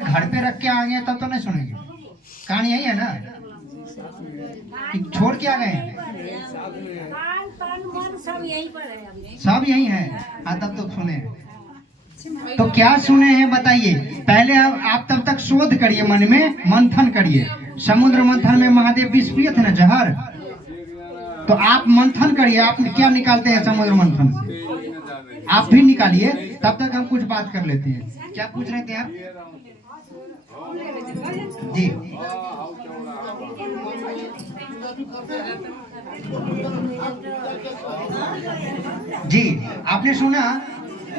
घर पे रख के आ गए तब तो नहीं सुनेंगे। कहानी यही है ना कि छोड़ के आ गए हैं, सब यही है। हाँ तब तो सुने हैं। तो क्या सुने हैं बताइए। पहले आप तब तक शोध करिए, मन में मंथन करिए। समुद्र मंथन में महादेव विष पिए थे ना, जहर। तो आप मंथन करिए, आप क्या निकालते हैं समुद्र मंथन से, आप भी निकालिए। तब तक हम कुछ बात कर लेते हैं। क्या पूछ रहे थे आप जी? जी आपने सुना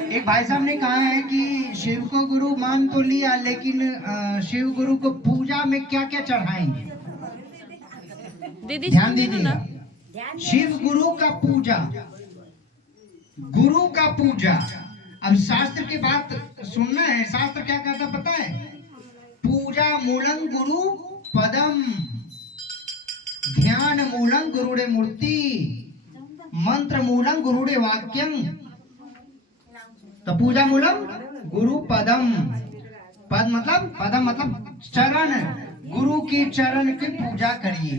एक भाई साहब ने कहा है कि शिव को गुरु मान तो लिया, लेकिन शिव गुरु को पूजा में क्या क्या चढ़ाएंगे? ध्यान दीजिएगा। शिव गुरु का पूजा, गुरु का पूजा। अब शास्त्र की बात सुनना है। शास्त्र क्या कहता पता है? पूजा मूलं गुरु पदम, ध्यान मूलं गुरुड़े मूर्ति, मंत्र मूलं गुरुड़े वाक्यम। तो पूजा मूलम गुरु पदम, पद मतलब पदम मतलब चरण, गुरु के चरण की पूजा करिए।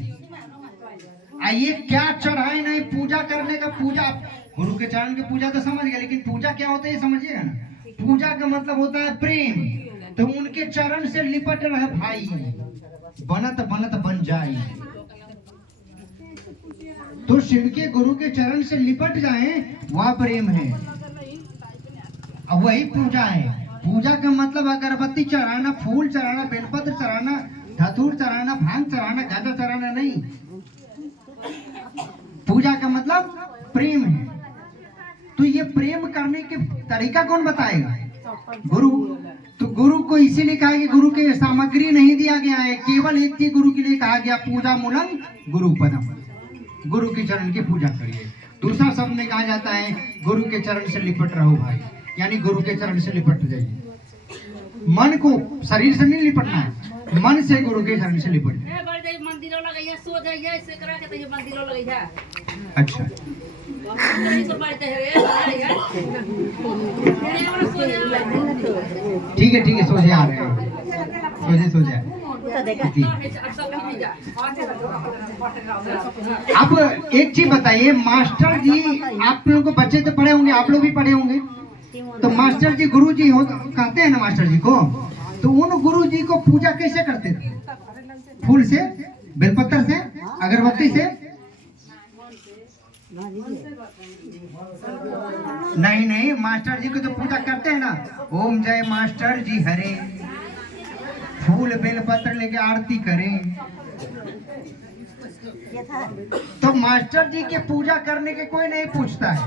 आइए क्या चढ़ाए नहीं पूजा करने का। पूजा गुरु के चरण की पूजा तो समझ गए, लेकिन पूजा क्या होता है ये समझिएगा ना। पूजा का मतलब होता है प्रेम। तो उनके चरण से लिपट रहे भाई, बनत बनत बन जाए। तो शिव के गुरु के चरण से लिपट जाए, वह प्रेम है। अब वही पूजा है। पूजा का मतलब अगरबत्ती चढ़ाना, फूल चढ़ाना, बेलपत्र चढ़ाना, धतूर चढ़ाना, भांग चढ़ाना, गांजा चढ़ाना नहीं। पूजा का मतलब प्रेम है। तो ये प्रेम करने के तरीका कौन बताएगा? गुरु। तो गुरु को इसीलिए कहा कि गुरु के सामग्री नहीं दिया गया है, केवल एक चीज गुरु के लिए कहा गया, पूजा मूलम गुरु पदम, गुरु के चरण की पूजा करिए। दूसरा शब्द में कहा जाता है गुरु के चरण से लिपट रहो भाई, यानी गुरु के चरण से लिपट जाइए। मन को शरीर से नहीं लिपटना है, मन से गुरु के चरण से लिपट जाइए। अच्छा ठीक है सो जाए, आ रहे हैं सो जाए। अब एक चीज बताइए मास्टर जी, आप लोगों को बच्चे तो पढ़े होंगे, आप लोग भी पढ़े होंगे। तो मास्टर जी गुरु जी हो कहते हैं ना मास्टर जी को। तो उन गुरु जी को पूजा कैसे करते थे? फूल से, बेलपत्र से, अगरबत्ती से? नहीं मास्टर जी को तो पूजा करते हैं ना, ओम जय मास्टर जी हरे, फूल बेलपत्र लेके आरती करें। तो मास्टर जी के पूजा करने के कोई नहीं पूछता है,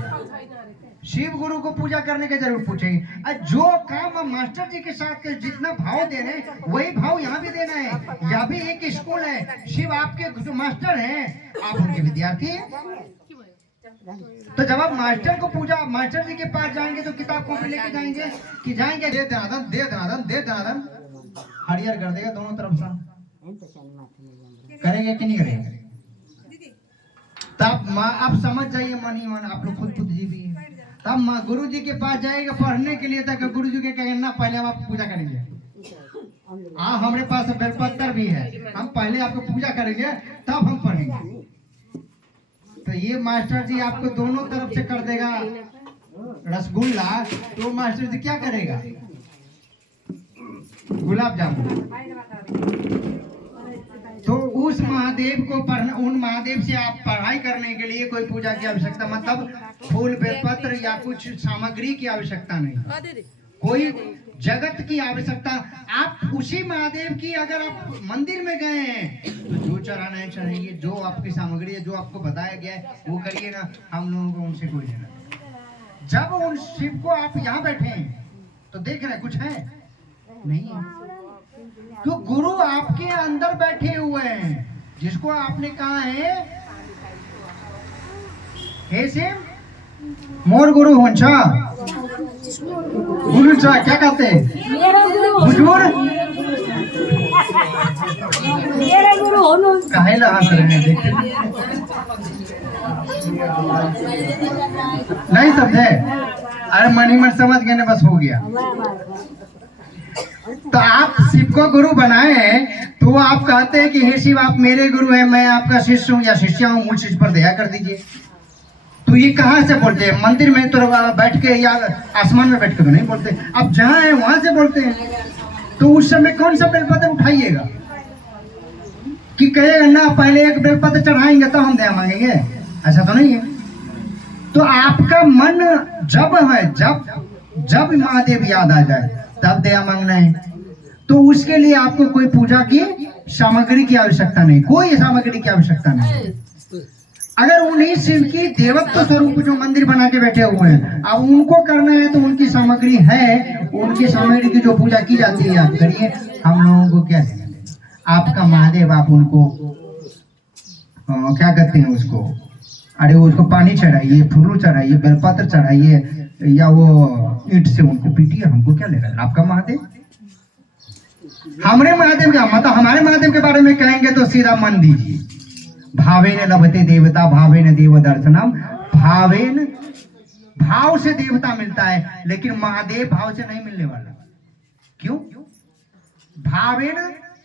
शिव गुरु को पूजा करने के जरूर पूछेंगे। जो काम मास्टर जी के साथ के जितना भाव देने वही भाव यहाँ भी देना है। यह भी एक स्कूल है, शिव आपके जो मास्टर हैं, आप उनके विद्यार्थी हैं। तो जब आप मास्टर को पूजा, मास्टर जी के पास जाएंगे तो किताब कॉपी लेके जाएंगे कि जाएंगे दे दनादन दे दनादन दे दनादन, हरियर कर देगा दोनों तरफ से। करेंगे कि नहीं करेंगे? तब आप समझ जाइए, मन ही मन आप लोग खुद बुद्धिजीवी हैं। तब गुरु जी के पास जाएगा पढ़ने के लिए, तक गुरु जी के कहेंगे ना पहले हम आपको पूजा करेंगे। हाँ हमारे पास बेलपत्र भी है, हम पहले आपको पूजा करेंगे तब हम पढ़ेंगे। तो ये मास्टर जी आपको दोनों तरफ से कर देगा रसगुल्ला, तो मास्टर जी क्या करेगा? गुलाब जामुन। तो उस महादेव को पढ़ना, उन महादेव से आप पढ़ाई करने के लिए कोई पूजा की आवश्यकता, मतलब फूल बेलपत्र या कुछ सामग्री की आवश्यकता नहीं, कोई जगत की आवश्यकता। आप उसी महादेव की, अगर आप मंदिर में गए हैं तो जो चढ़ाना है चढ़ाइए, जो आपकी सामग्री है, जो आपको बताया गया है वो करिए ना, हम लोगों को उनसे कोई लेना। जब उन शिव को आप यहाँ बैठे हैं तो देख रहे कुछ है नहीं, तो गुरु आपके अंदर बैठे हुए हैं, जिसको आपने कहा है हे शिव मोर गुरु होंचा गुरु चा, क्या कहते हैं हुजूर मेरा गुरु होनो काहे ला हंस रहे हैं? देखिए नहीं समझे? अरे मन ही मन समझ गए ना, बस हो गया। तो आप शिव को गुरु बनाए हैं, तो आप कहते हैं कि हे शिव आप मेरे गुरु हैं, मैं आपका शिष्य हूँ या शिष्या हूँ, मुझ पर दया कर दीजिए। तो ये कहाँ से बोलते हैं? मंदिर में तो बैठ के या आसमान में बैठ के तो नहीं बोलते, अब जहाँ है वहां से बोलते हैं। तो उस समय कौन सा बेलपत्र उठाइएगा कि कहेगा ना पहले एक बेलपत्र चढ़ाएंगे तो हम दया मांगेंगे, ऐसा तो नहीं है। तो आपका मन जब है, जब महादेव याद आ जाए तब दया मांगना है। तो उसके लिए आपको कोई पूजा की सामग्री की आवश्यकता नहीं, कोई सामग्री की आवश्यकता नहीं। अगर उन्हीं शिव की देवत्व स्वरूप जो मंदिर बना के बैठे हुए हैं, अब उनको करना है तो उनकी सामग्री है, उनकी सामग्री की जो पूजा की जाती है आप करिए, हम लोगों को क्या देना। आपका महादेव, आप उनको क्या कहते हैं उसको, अरे उसको पानी चढ़ाइए, फूल चढ़ाइए, बेलपत्र चढ़ाइए, या वो ईंट से उनको पीटिए, हमको क्या लेना। आपका महादेव, हमारे महादेव का मतलब, हमारे महादेव के बारे में कहेंगे तो सीधा मन दीजिए। भावेन लभते देवता भावेन देव दर्शनम, भावेन भाव से देवता मिलता है, लेकिन महादेव भाव से नहीं मिलने वाला। क्यों? भावेन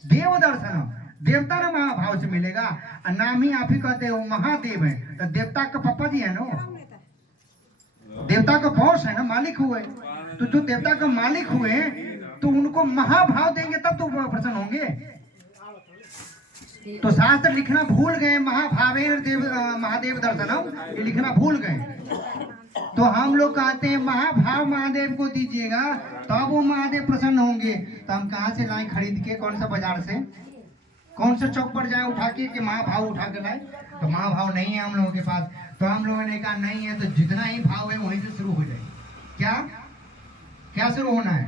देव दर्शनम, देवता ना महाभाव से मिलेगा। नाम ही आप ही कहते हो महादेव है, तो देवता का पापा जी है ना, देवता का बॉस है ना, मालिक हुए। तो जो देवता का मालिक हुए तो उनको महाभाव देंगे तब तो प्रसन्न होंगे। तो शास्त्र लिखना भूल गए, महाभावेन देव महादेव दर्शनम, ये लिखना भूल गए। तो हम लोग कहते हैं महाभाव महादेव को दीजिएगा तब वो महादेव प्रसन्न होंगे। तो हम कहाँ से लाए खरीद के, कौन सा बाजार से, कौन सा चौक पर जाए उठा के कि महाभाव उठा के लाए? तो महाभाव नहीं है हम लोगों के पास। तो हम लोगों ने कहा नहीं है, तो जितना ही भाव है वहीं से शुरू हो जाए। क्या क्या शुरू होना है?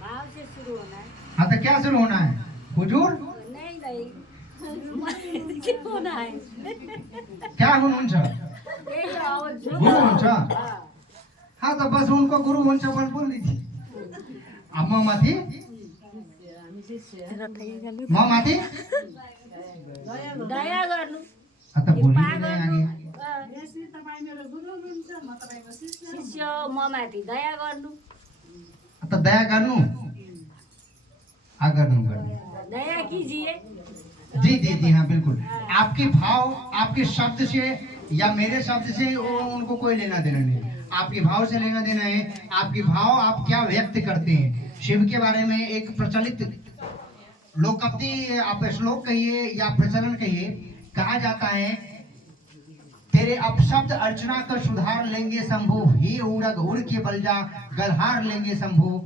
भाव से शुरू होना है। हाँ, तो क्या शुरू होना है? हुजूर नहीं होना है। क्या हुनुहुन्छ? गुरु हुन्छ। हाँ, तो बस उनको गुरु हुन्छ बोल दीजिए। अब म माथि दया गर्नु, तो बोली नहीं आगे। शिष्य म माथि दया गर्नु, तो दया गर्नु, हाँ गर्नु दया कीजिए। जी जी जी हाँ बिल्कुल। आपके भाव, आपके शब्द से या मेरे शब्द से वो उनको कोई लेना देना नहीं, आपके भाव से लेना देना है। आपके भाव आप क्या व्यक्त करते हैं। शिव के बारे में एक प्रचलित लोकोक्ति, आप श्लोक कहिए या प्रचलन कहिए, कहा जाता है तेरे अपशब्द अर्चना का सुधार लेंगे शंभु, हे उड़ग उड़ के बल जा गलहार लेंगे शंभु,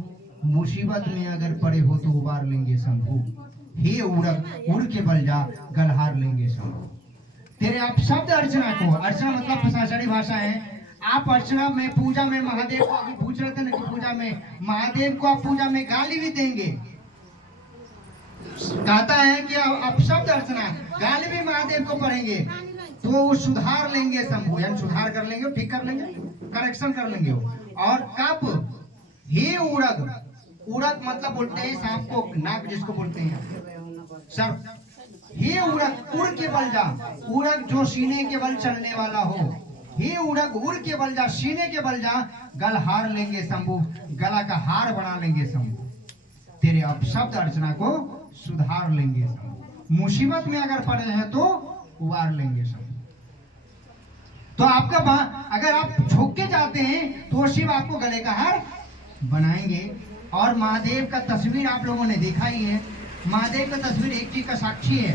मुसीबत में अगर पड़े हो तो उबार लेंगे शंभु, हे उड़ग उड़ के बल जा गलहार लेंगे शंभु। तेरे अपशब्द अर्चना को, अर्चना मतलब प्रशासनिक भाषा है। आप अर्चना में, पूजा में महादेव को, अभी पूछ रहे थे ना कि पूजा में महादेव को आप पूजा में गाली भी देंगे। कहता है कि अपशब्द अर्चना, गाली भी महादेव को पढ़ेंगे तो वो सुधार लेंगे शंभु, यानी सुधार कर लेंगे, ठीक कर लेंगे, करेक्शन कर लेंगे वो। और कब? हे उड़ग, उड़ग मतलब बोलते हैं सांप को, नाग जिसको बोलते हैं सर्प। हे उड़ग उड़ के बल जा, उड़ग जो सीने के बल चलने वाला हो, हे उड़ग उड़ के बल जा, सीने के बल जा, गल हार लेंगे शंभु, गला का हार बना लेंगे शंभु, तेरे अपशब्द अर्चना को सुधार लेंगे शंभु, मुसीबत में अगर पड़े हैं तो उबार लेंगे शंभु। तो आपका अगर आप झुक के जाते हैं तो शिव आपको गले का हार बनाएंगे। और महादेव का तस्वीर आप लोगों ने देखा ही है। महादेव का तस्वीर एक चीज का साक्षी है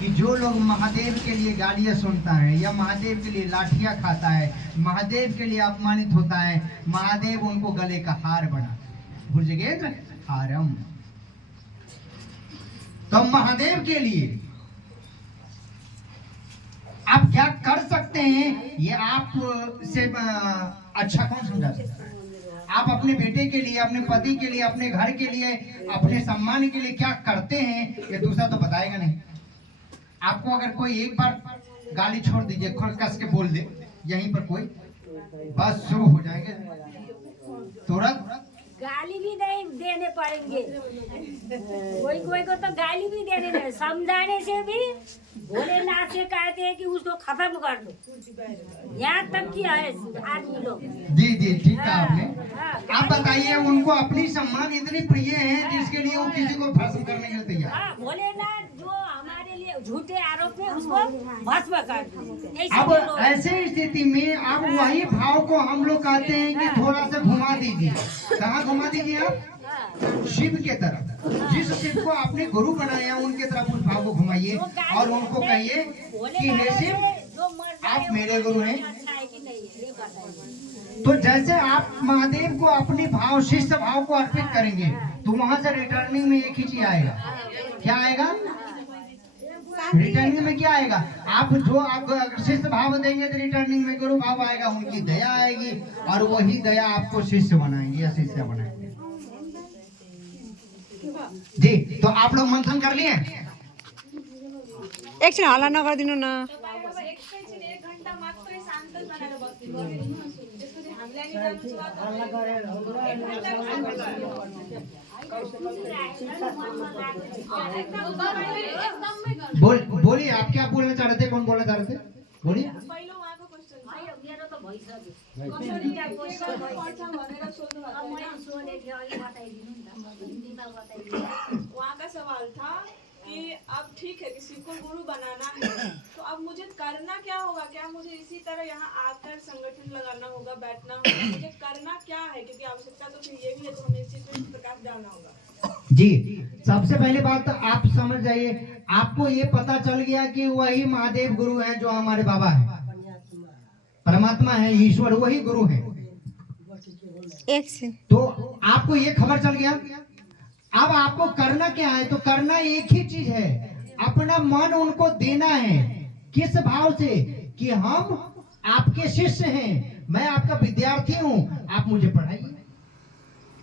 कि जो लोग महादेव के लिए गालियां सुनता है या महादेव के लिए लाठियां खाता है, महादेव के लिए अपमानित होता है, महादेव उनको गले का हार बनाता है। भुजगेंद्र हारम। तो महादेव के लिए आप क्या कर सकते हैं, ये आप से अच्छा कौन समझा सकता है। आप अपने बेटे के लिए, अपने पति के लिए, अपने घर के लिए, अपने सम्मान के लिए क्या करते हैं, ये दूसरा तो बताएगा नहीं। आपको अगर कोई एक बार गाली छोड़ दीजिए, कस के बोल दे यहीं पर कोई, बस शुरू हो जाएंगे तुरंत। गाली भी नहीं देने पड़ेंगे, कोई कोई को तो गाली भी देने नहीं, समझाने से भी भोलेनाथ से कहते हैं कि उसको खत्म कर दो, यहाँ तक किया है आदमी लोग। जी जी ठीक है आपने। हाँ, आप बताइए, उनको अपनी सम्मान इतनी प्रिय है जिसके लिए वो किसी को भस्म करने के लिए तैयार। हाँ, भोलेनाथ जो हमारे लिए झूठे आरोप है उसको भस्म कर दो। ऐसे अब लोग- ऐसे स्थिति में अब वही भाव को हम लोग कहते हैं कि थोड़ा सा घुमा दीजिए। कहाँ घुमा दीजिए आप? हाँ, शिव के तरफ। जिस शिव को आपने गुरु बनाया उनके तरफ उस भाव को घुमाइए और उनको कहिए कि हे शिव, जो मर जाए आप मेरे गुरु हैं। अच्छा है कि नहीं है, ये बताइए। तो जैसे आप महादेव को अपनी भाव शिष्य भाव को अर्पित करेंगे तो वहां से रिटर्निंग में एक ही चीज आएगा। क्या आएगा रिटर्निंग में? क्या आएगा? आप जो आप शिष्य भाव देंगे तो रिटर्निंग में गुरु भाव आएगा, उनकी दया आएगी और वही दया आपको शिष्य बनाएंगे या शिष्य बनाएंगे। जी, तो आप लोग मंथन कर लिए? एकछिन हल्ला नगरिदिनु न। बोलिए, आप क्या बोलना चाह रहे थे? कौन बोलना चाह रहे थे? बोलिए। मेरो त भइसक्यो। मैले सोधेको थिएँ, अहिले बताइदिनु नि त, हिन्दीमा बताइदिनु। वहाँ का सवाल था कि अब ठीक है किसी को गुरु बनाना है तो अब मुझे करना क्या होगा? क्या मुझे इसी तरह यहाँ आकर संगठन लगाना होगा, बैठना होगा? मुझे करना क्या है? क्योंकि आवश्यकता तो फिर ये भी है, तो हमें इस चीज में प्रकाश डालना होगा। जी, सबसे पहले बात तो आप समझ जाइए, आपको ये पता चल गया कि वही महादेव गुरु है जो हमारे बाबा है, परमात्मा है, ईश्वर वही गुरु है। एकछिन तो आपको ये खबर चल गया। अब आपको करना क्या है? तो करना एक ही चीज है, अपना मन उनको देना है। किस भाव से? कि हम आपके शिष्य हैं, मैं आपका विद्यार्थी हूं, आप मुझे पढ़ाइए।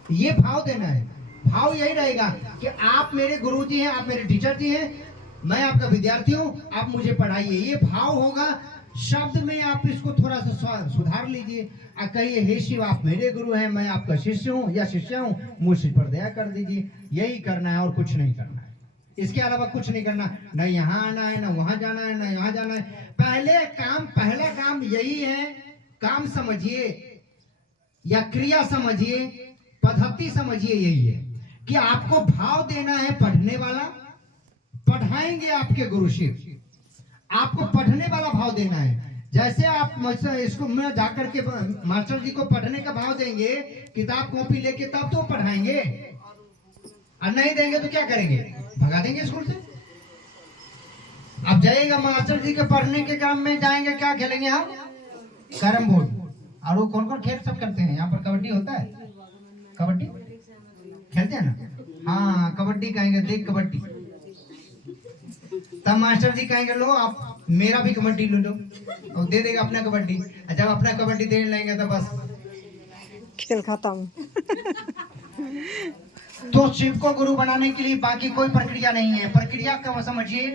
ये भाव देना है। भाव यही रहेगा कि आप मेरे गुरुजी हैं, आप मेरे टीचर जी हैं, मैं आपका विद्यार्थी हूं, आप मुझे पढ़ाइए। ये भाव होगा। शब्द में आप इसको थोड़ा सा सुधार लीजिए और कहिए, हे शिव, आप मेरे गुरु हैं, मैं आपका शिष्य हूँ या शिष्या हूँ, मुझ पर दया कर दीजिए। यही करना है और कुछ नहीं करना है। इसके अलावा कुछ नहीं करना। न यहाँ आना है, न वहां जाना है, न यहाँ जाना है। पहला काम यही है। काम समझिए या क्रिया समझिए, पद्धति समझिए, यही है कि आपको भाव देना है। पढ़ने वाला पढ़ाएंगे आपके गुरु शिव, आपको पढ़ने वाला भाव देना है। जैसे आप इसको मैं जाकर के मास्टर जी को पढ़ने का भाव देंगे, किताब कॉपी लेके, तब तो पढ़ाएंगे। और नहीं देंगे तो क्या करेंगे? भगा देंगे स्कूल से। अब जाइएगा मास्टर जी के पढ़ने के काम में जाएंगे, क्या खेलेंगे हम? Carrom board. और वो कौन कौन खेल सब करते हैं? यहाँ पर कबड्डी होता है, कबड्डी खेलते हैं ना? हाँ, कबड्डी कहेंगे, देख कबड्डी। तब मास्टर जी कहेंगे, लो आप मेरा भी कबड्डी ले लो, और दे देगा अपना कबड्डी। जब अपना कबड्डी दे लेंगे तो बस खेल खत्म। तो शिव को गुरु बनाने के लिए बाकी कोई प्रक्रिया नहीं है। प्रक्रिया का समझिए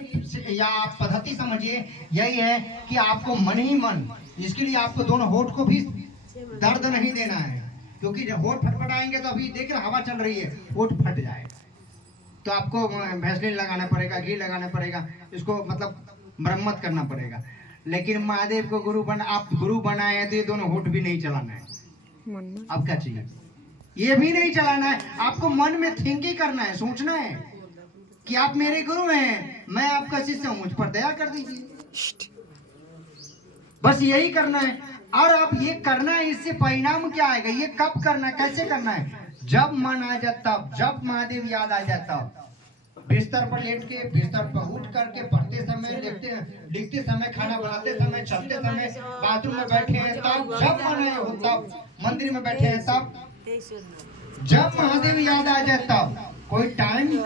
या पद्धति समझिए, यही है कि आपको मन ही मन, इसके लिए आपको दोनों होठ को भी दर्द नहीं देना है, क्योंकि जब होठ फटफटाएंगे तो अभी देख रहे हवा चल रही है, होठ फट जाएगा। तो आपको वैसलीन लगाना पड़ेगा, घी लगाना पड़ेगा, इसको मतलब मरम्मत करना पड़ेगा। लेकिन महादेव को आप गुरु बनाए हैं तो ये दोनों होठ भी नहीं चलाना है। अब क्या चाहिए? ये भी नहीं चलाना है। आपको मन में थिंकिंग करना है, सोचना है कि आप मेरे गुरु हैं, मैं आपका शिष्य हूं, मुझ पर दया कर दीजिए। बस यही करना है। और अब ये करना है, इससे परिणाम क्या आएगा? ये कब करना है, कैसे करना है? जब मन आ जाए तब, जब महादेव याद आ जाए तब। बिस्तर पर लेट के, बिस्तर पर उठ करके, पढ़ते समय, लिखते समय, खाना बनाते समय, चलते समय, बाथरूम में बैठे हैं तब, जब मन आए हो तब, मंदिर में बैठे हैं तब, जब महादेव याद आ जाए तब। कोई टाइम